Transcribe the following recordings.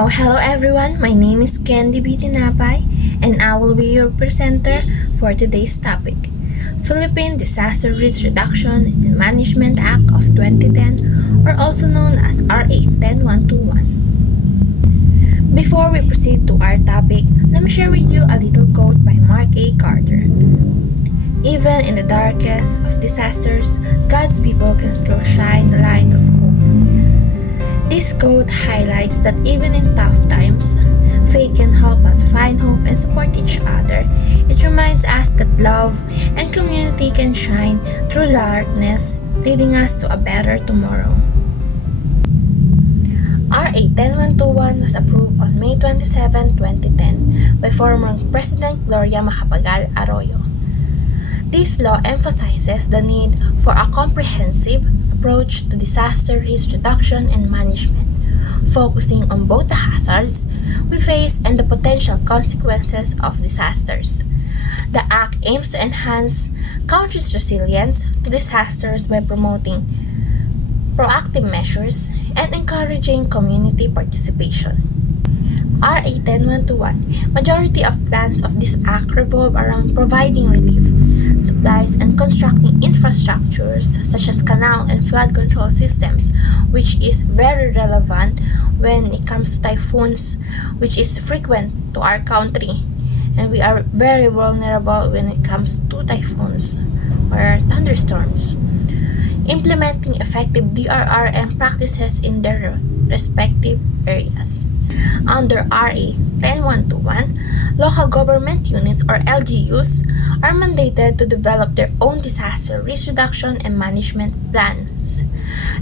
Hello everyone, my name is Candy B. Tinapay, and I will be your presenter for today's topic, Philippine Disaster Risk Reduction and Management Act of 2010, or also known as RA 10121. Before we proceed to our topic, let me share with you a little quote by Mark A. Carter. Even in the darkest of disasters, God's people can still shine the light of hope. This quote highlights that even in tough times, faith can help us find hope and support each other. It reminds us that love and community can shine through darkness, leading us to a better tomorrow. RA 10121 was approved on May 27, 2010 by former President Gloria Macapagal Arroyo. This law emphasizes the need for a comprehensive approach to disaster risk reduction and management, focusing on both the hazards we face and the potential consequences of disasters. The Act aims to enhance countries' resilience to disasters by promoting proactive measures and encouraging community participation. RA 10121, majority of plans of this Act revolve around providing relief, supplies, and constructing infrastructures such as canal and flood control systems, which is very relevant when it comes to typhoons, which is frequent to our country, and we are very vulnerable when it comes to typhoons or thunderstorms. Implementing effective DRRM practices in their respective areas. Under RA 10121, local government units or LGUs are mandated to develop their own disaster risk reduction and management plans.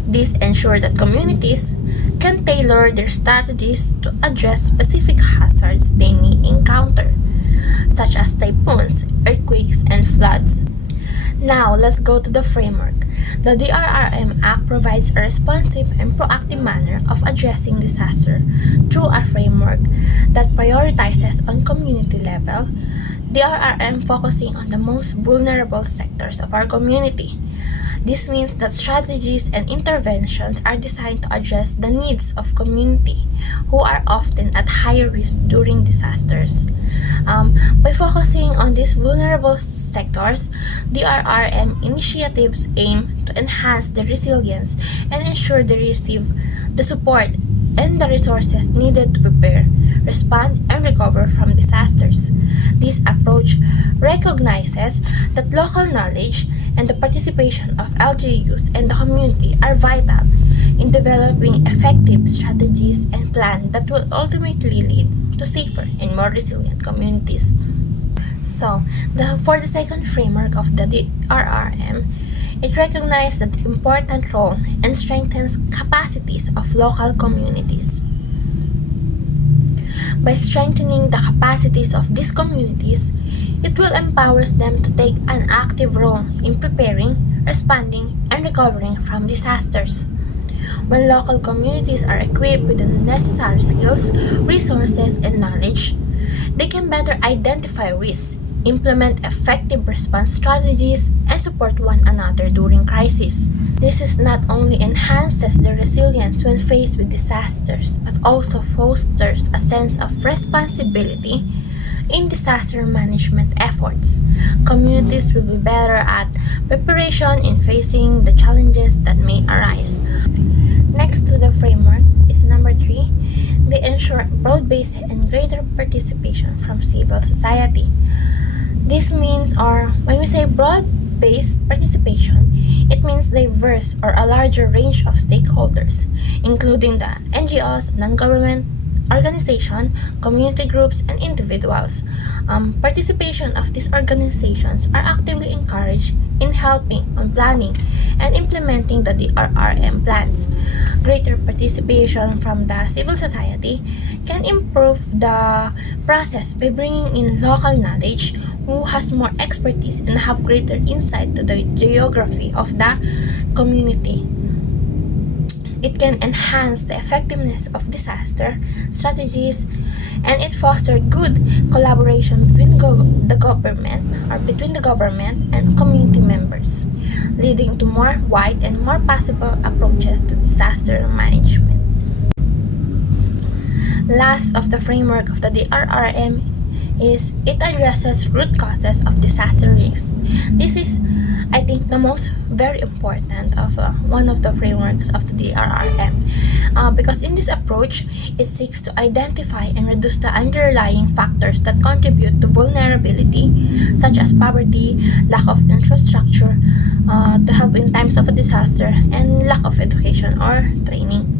These ensure that communities can tailor their strategies to address specific hazards they may encounter, such as typhoons, earthquakes, and floods. Now, let's go to the framework. The DRRM Act provides a responsive and proactive manner of addressing disaster through a framework that prioritizes on community level, DRRM focusing on the most vulnerable sectors of our community. This means that strategies and interventions are designed to address the needs of community who are often at higher risk during disasters. By focusing on these vulnerable sectors, DRRM initiatives aim to enhance their resilience and ensure they receive the support and the resources needed to prepare, respond, and recover from disasters. This approach recognizes that local knowledge and the participation of LGUs and the community are vital in developing effective strategies and plans that will ultimately lead to safer and more resilient communities. For the second framework of the DRRM, it recognizes the important role and strengthens capacities of local communities. By strengthening the capacities of these communities, it will empower them to take an active role in preparing, responding, and recovering from disasters. When local communities are equipped with the necessary skills, resources, and knowledge, they can better identify risks, implement effective response strategies, and support one another during crises. This not only enhances their resilience when faced with disasters, but also fosters a sense of responsibility in disaster management efforts. Communities will be better at preparation in facing the challenges that may arise. Next to the framework is number 3, they ensure broad-based and greater participation from civil society. This means, or when we say broad-based participation, it means diverse or a larger range of stakeholders, including the NGOs, non-government organizations, community groups, and individuals. Participation of these organizations are actively encouraged in helping on planning and implementing the DRRM plans. Greater participation from the civil society can improve the process by bringing in local knowledge who has more expertise and have greater insight to the geography of the community. It can enhance the effectiveness of disaster strategies, and it fosters good collaboration between the government and community members, leading to more wide and more possible approaches to disaster management. Last of the framework of the DRRM is it addresses root causes of disaster risk. This is, I think, the most very important of one of the frameworks of the DRRM, because in this approach, it seeks to identify and reduce the underlying factors that contribute to vulnerability, such as poverty, lack of infrastructure, to help in times of a disaster, and lack of education or training.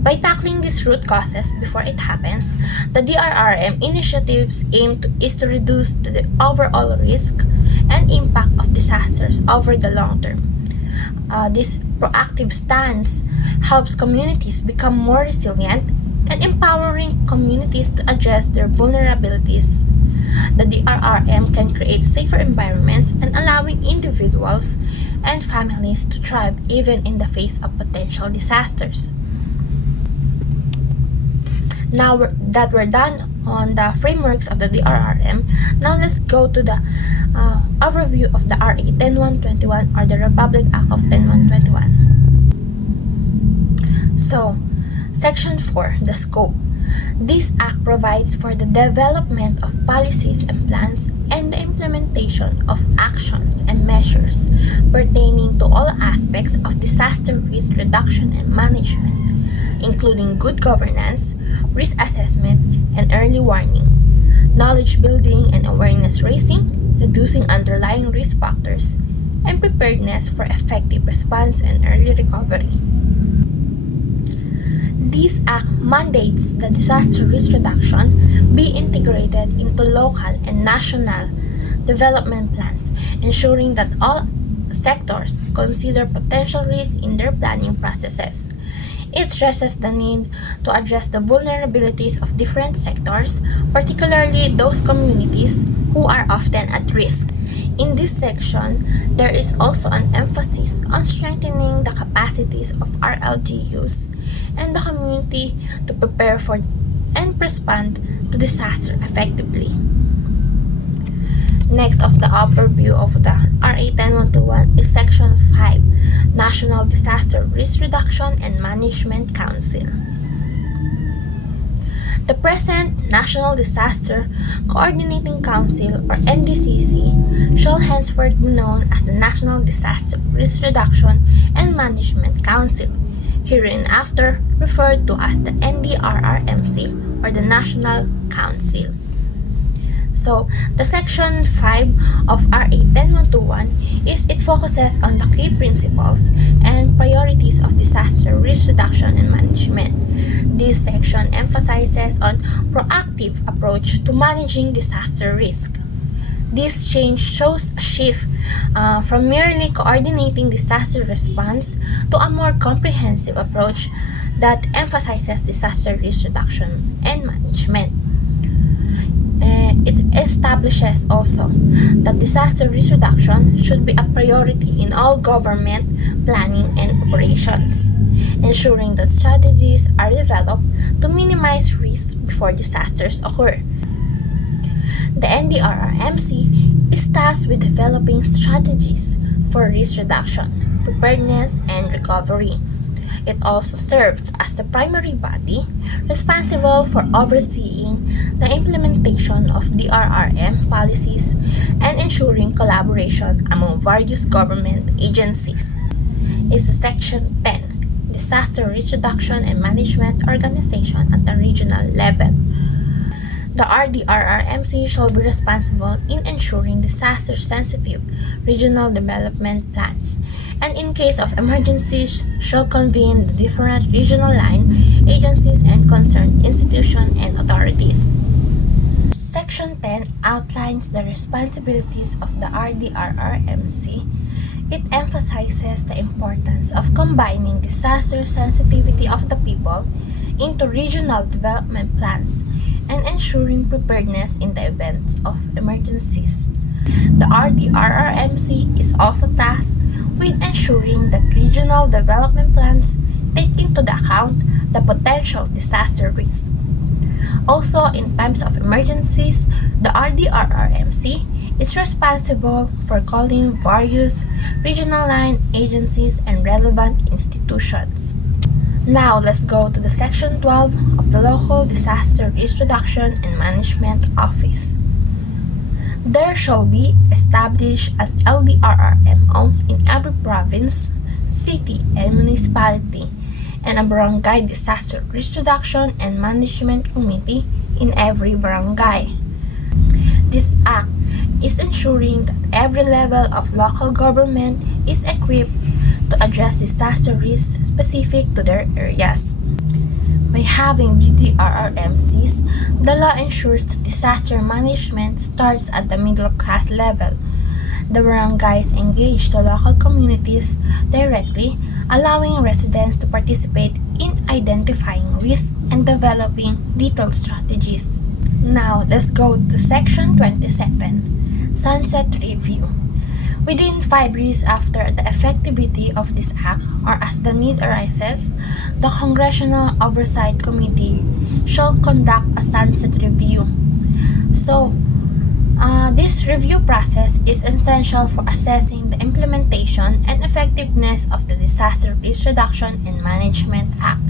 By tackling these root causes before it happens, the DRRM initiatives is to reduce the overall risk and impact of disasters over the long term. This proactive stance helps communities become more resilient and empowering communities to address their vulnerabilities. The DRRM can create safer environments and allowing individuals and families to thrive even in the face of potential disasters. Now that we're done on the frameworks of the DRRM, now let's go to the overview of the RA 10121 or the Republic Act of 10121. So, Section 4, the scope. This act provides for the development of policies and plans and the implementation of actions and measures pertaining to all aspects of disaster risk reduction and management, including good governance, risk assessment, and early warning, knowledge building and awareness raising, reducing underlying risk factors, and preparedness for effective response and early recovery. This act mandates that disaster risk reduction be integrated into local and national development plans, ensuring that all sectors consider potential risks in their planning processes. It stresses the need to address the vulnerabilities of different sectors, particularly those communities who are often at risk. In this section, there is also an emphasis on strengthening the capacities of RLGUs and the community to prepare for and respond to disaster effectively. Next of the overview of the RA 10121 is Section 5, National Disaster Risk Reduction and Management Council. The present National Disaster Coordinating Council, or NDCC, shall henceforth be known as the National Disaster Risk Reduction and Management Council, hereinafter referred to as the NDRRMC, or the National Council. So, the Section 5 of RA 10121 is it focuses on the key principles and priorities of disaster risk reduction and management. This section emphasizes on proactive approach to managing disaster risk. This change shows a shift from merely coordinating disaster response to a more comprehensive approach that emphasizes disaster risk reduction and management. It establishes also that disaster risk reduction should be a priority in all government planning and operations, ensuring that strategies are developed to minimize risks before disasters occur. The NDRRMC is tasked with developing strategies for risk reduction, preparedness, and recovery. It also serves as the primary body responsible for overseeing the implementation of DRRM policies and ensuring collaboration among various government agencies. It's the Section 10, Disaster Risk Reduction and Management Organization at the regional level. The RDRRMC shall be responsible in ensuring disaster-sensitive regional development plans, and in case of emergencies shall convene the different regional line agencies and concerned institutions and authorities. Section 10 outlines the responsibilities of the RDRRMC. It emphasizes the importance of combining disaster sensitivity of the people into regional development plans and ensuring preparedness in the event of emergencies. The RDRRMC is also tasked with ensuring that regional development plans take into account the potential disaster risk. Also, in times of emergencies, the RDRRMC is responsible for calling various regional line agencies and relevant institutions. Now, let's go to the Section 12 of the local disaster risk reduction and management office. There shall be established an LDRRMO in every province, city, and municipality, and a barangay disaster risk reduction and management committee in every barangay. This act is ensuring that every level of local government is equipped to address disaster risks specific to their areas. By having BDRRMCs, the law ensures that disaster management starts at the middle class level. The barangays engage the local communities directly, allowing residents to participate in identifying risks and developing detailed strategies. Now, let's go to Section 27, Sunset Review. Within 5 years after the effectivity of this act, or as the need arises, the Congressional Oversight Committee shall conduct a sunset review. So, this review process is essential for assessing the implementation and effectiveness of the Disaster Risk Reduction and Management Act.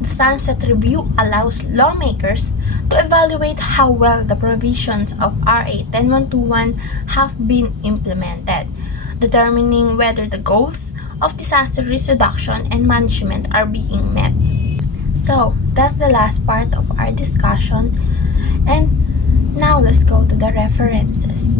The Sunset Review allows lawmakers to evaluate how well the provisions of RA 10121 have been implemented, determining whether the goals of disaster risk reduction and management are being met. So, that's the last part of our discussion, and now let's go to the references.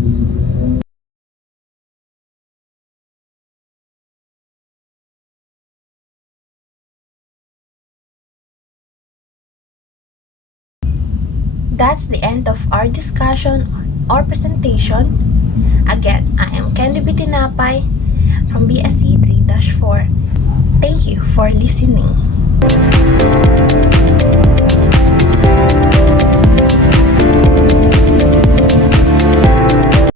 That's the end of our discussion or presentation. Again, I am Candy Bitinapay from BSC 3-4. Thank you for listening.